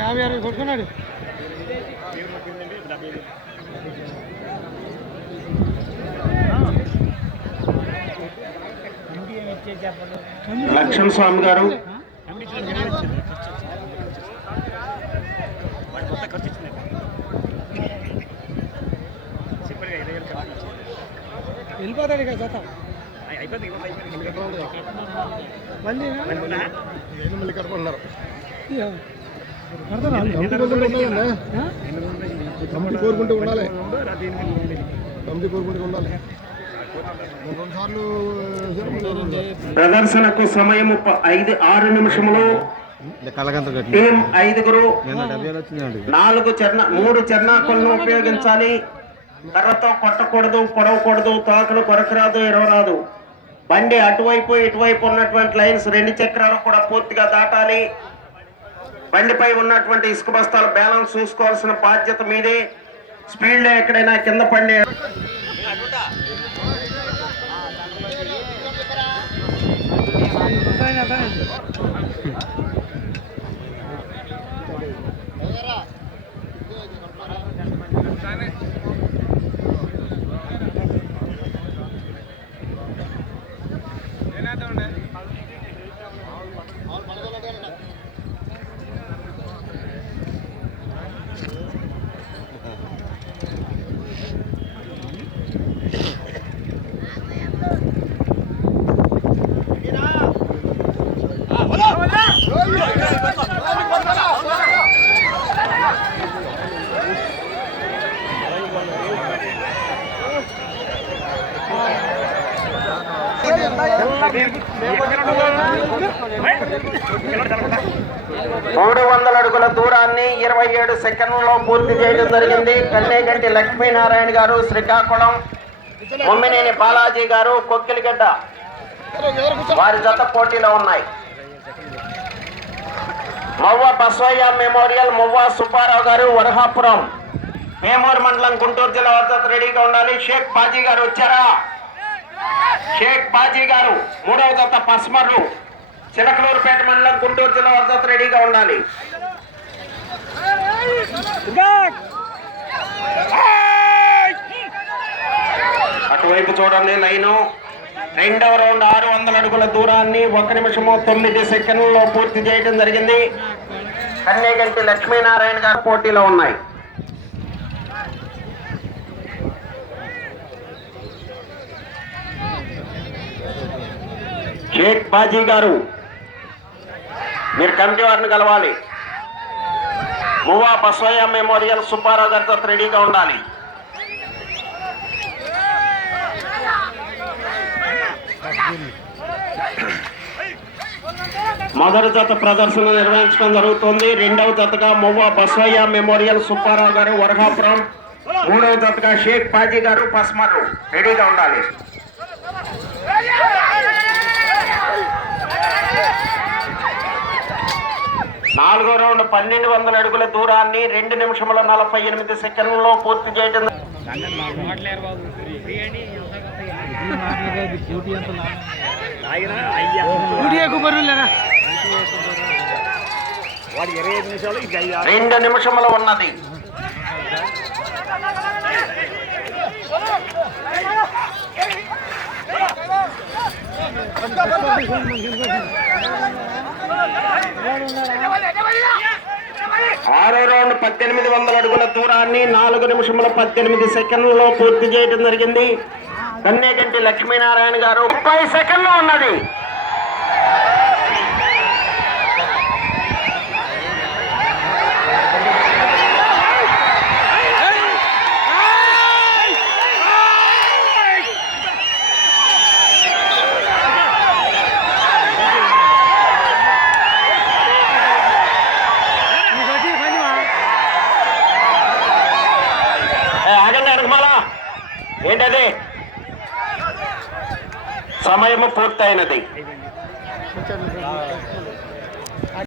యాభై కొట్టుకున్నాడు. లక్ష్మణ స్వామి గారు వెళ్ళిపోతాడు ఇక జత మళ్ళీ కడుపున్నారు. కమిటీ కోరుకుంటూ ఉండాలి, కమిటీ కోరుకుంటూ ఉండాలి. ప్రదర్శనకు సమయం 6 నిమిషములు. టీం 5 3 చర్నాకులను ఉపయోగించాలి. కర్రతో కొట్టకూడదు, పొడవకూడదు, తోకలు కొరకరాదు, ఎరవరాదు. బండి అటువైపు ఇటువైపు ఉన్నటువంటి లైన్స్ 2 చక్రాలు కూడా పూర్తిగా దాటాలి. బండిపై ఉన్నటువంటి ఇసుక బస్తాలు బ్యాలెన్స్ చూసుకోవాల్సిన బాధ్యత మీదే. స్పీడ్ లో ఎక్కడైనా కింద పడి అడుగుల దూరాన్ని 27 సెకండ్లలో పూర్తి చేయడం జరిగింది. కన్నేగంటి లక్ష్మీనారాయణ గారు శ్రీకాకుళం, ముమ్మినేని బాలాజీ గారు కొక్కిలిగడ్డ వారి జత పోటీలో ఉన్నాయి. మొవ్వ బస్వయ్య మెమోరియల్ మొవ్వ సుబ్బారావు గారు వరహాపురం వేమూరు మండలం గుంటూరు జిల్లా వద్ద రెడీగా ఉండాలి. షేక్ బాజీ గారు వచ్చారా? షేక్ బాజీ గారు 3వ జత పస్మర్లు చిలకలూరుపేట మండలం గుంటూరు జిల్లా వద్ద రెడీగా ఉండాలి. అటువైపు చూడండి లైను. 2వ రౌండ్ 600 అడుగుల దూరాన్ని 1 నిమిషము 9 సెకండ్లలో పూర్తి చేయడం జరిగింది. కన్నేగంటి లక్ష్మీనారాయణ గారు పోటీలో ఉన్నాయి. షేక్ బాజీ గారు మీరు కమిటీ వారిని కలవాలి. మువ్వా బస్వయ్య మెమోరియల్ సుబ్బారావు గారితో రెడీగా ఉండాలి. మొదటి జత ప్రదర్శన నిర్వహించడం జరుగుతుంది. 2వ జతగా మువ్వా బస్వయ్య మెమోరియల్ సుబ్బారావు గారు వరహాపురం, 3వ జతగా షేక్ బాజీ గారు పస్మర్లు రెడీగా ఉండాలి. 4వ రౌండ్ 1200 అడుగుల దూరాన్ని 2 నిమిషముల 48 సెకండ్లలో పూర్తి చేయడం. రెండు నిమిషములు ఉన్నది. ఆరో రౌండ్ 1800 అడుగుల దూరాన్ని 4 నిమిషముల 18 సెకండ్లలో పూర్తి చేయడం జరిగింది. కన్నేగంటి లక్ష్మీనారాయణ గారు 30 సెకండ్లు ఉన్నది. ఏంటది సమయము పూర్తయినది.